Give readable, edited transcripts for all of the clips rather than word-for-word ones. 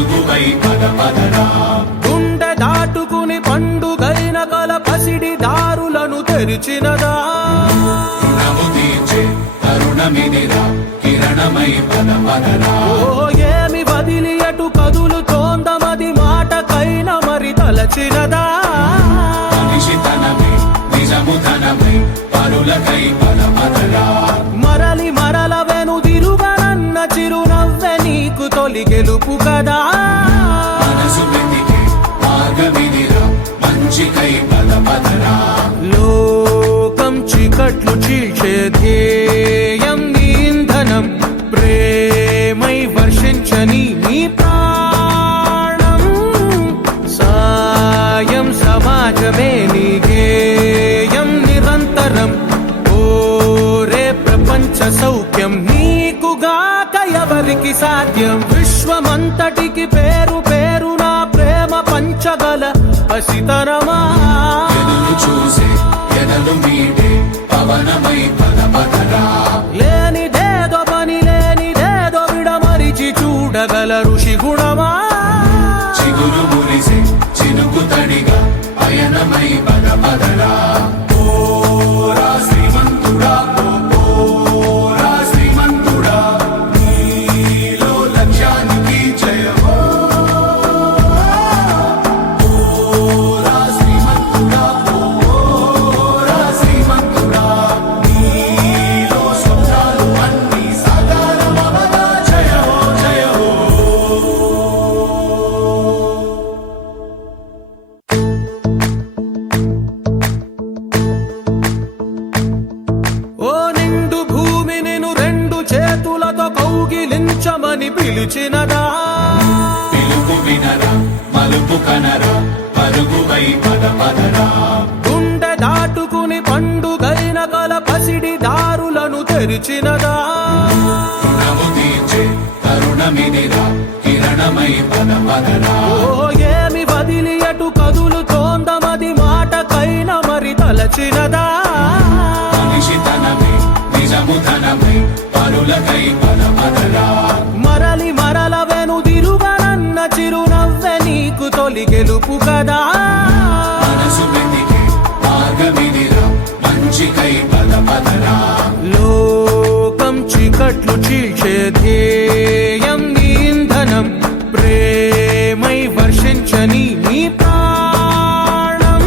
పరుగువై పద పదరా. గుండె దాటుకుని పండుగైన కల పసిడి దారులను తెరిచినదా. రుణము తీర్చే తరుణమిదిరా కిరణమై పద పదరా. ఓ ఏమి వదిలి ఎటు కదులుతోందమది మాటకైన మరి తలచినదా. మనిషితనమై నిజముతనమై పరులకై పద పదరా. మరలి మరల వెనుదిరుగనన్న చిరునవ్వె నీకు తొలి గెలుపు కదా. మనసు వెతికే మార్గమిదిరా మంచికై పద పదరా. లోకం చీకట్లు చీల్చే ధ్యేయం నీ ఇంధనం ప్రేమై వర్షించని నీ ప్రాణం. సాయం సమాజమే నీ గేయం నిరంతరం. ఓరే ప్రపంచ సౌఖ్యం నీకుగాక ఎవరికి సాధ్యం. విశ్వమంతటికి పేరు పేరు నా ప్రేమ పంచగల పసితరమా. ఎదురు చూసే ఎదలు మీడే పవనమై పద పదరా. లేనిదేదో పని లేనిదేదో విడమరిచి చూడగల ఋషి గుణమా. చిగురు మురిసే చినుకు తడిగా పయనమై పద పదరా. ఓరా శ్రీమంతుడా ఓరా శ్రీమంతుడా నీలో లక్ష్యానికి జయమో. ఓరా శ్రీమంతుడా ఓరా శ్రీమంతుడా నీలో స్వప్నాలు అన్నీ సాకారమవగా జయమో జయమో. ఓ నిండు భూమి నిన్ను రెండు చేతులతో కౌగిలించమని పిలిచినదా. పిలుపు వినరా మలుపు కనరా పరుగువై పద పదరా. గుండె దాటుకుని పండుగైన కల పసిడి దారులను తెరిచినదా. రుణము తీర్చే తరుణమిదిరా కిరణమై పద పదరా. ఓ ఏమి వదిలి ఎటు కదులుతోందమది మాటకైన మరి తలచినదా. మనిషితనమై నిజముతనమై పరులకై పద పదరా. మరలి మరల వెనుదిరుగనన్న చిరునవ్వె నీకు తొలి గెలుపు కదా. మనసు వెతికే మార్గమిదిరా మంచికై పద పదరా. లోకం చీకట్లు చీల్చే ధ్యేయం నీ ఇంధనం ప్రేమై వర్షించని నీ ప్రాణం.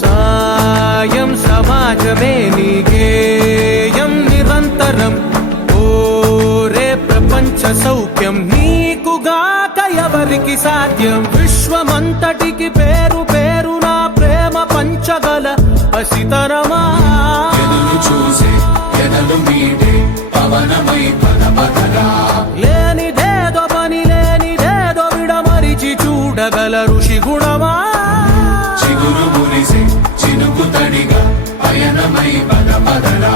సాయం సమాజమే నీ గేయం నిరంతరం. ఓరే ప్రపంచ సౌఖ్యం నీకుగాక ఎవరికి సాధ్యం. విశ్వమంతటికి పేరు పేరు నా ప్రేమ పంచగల పసితరమా. ఎదురు చూసే ఎదలు మీడే పవనమై పద పదరా. లేనిదేదో పని లేనిదేదో విడమరిచి చూడగల ఋషి గుణమా. చిగురు మురిసే చినుకు తడిగా పయనమై పద పదరా.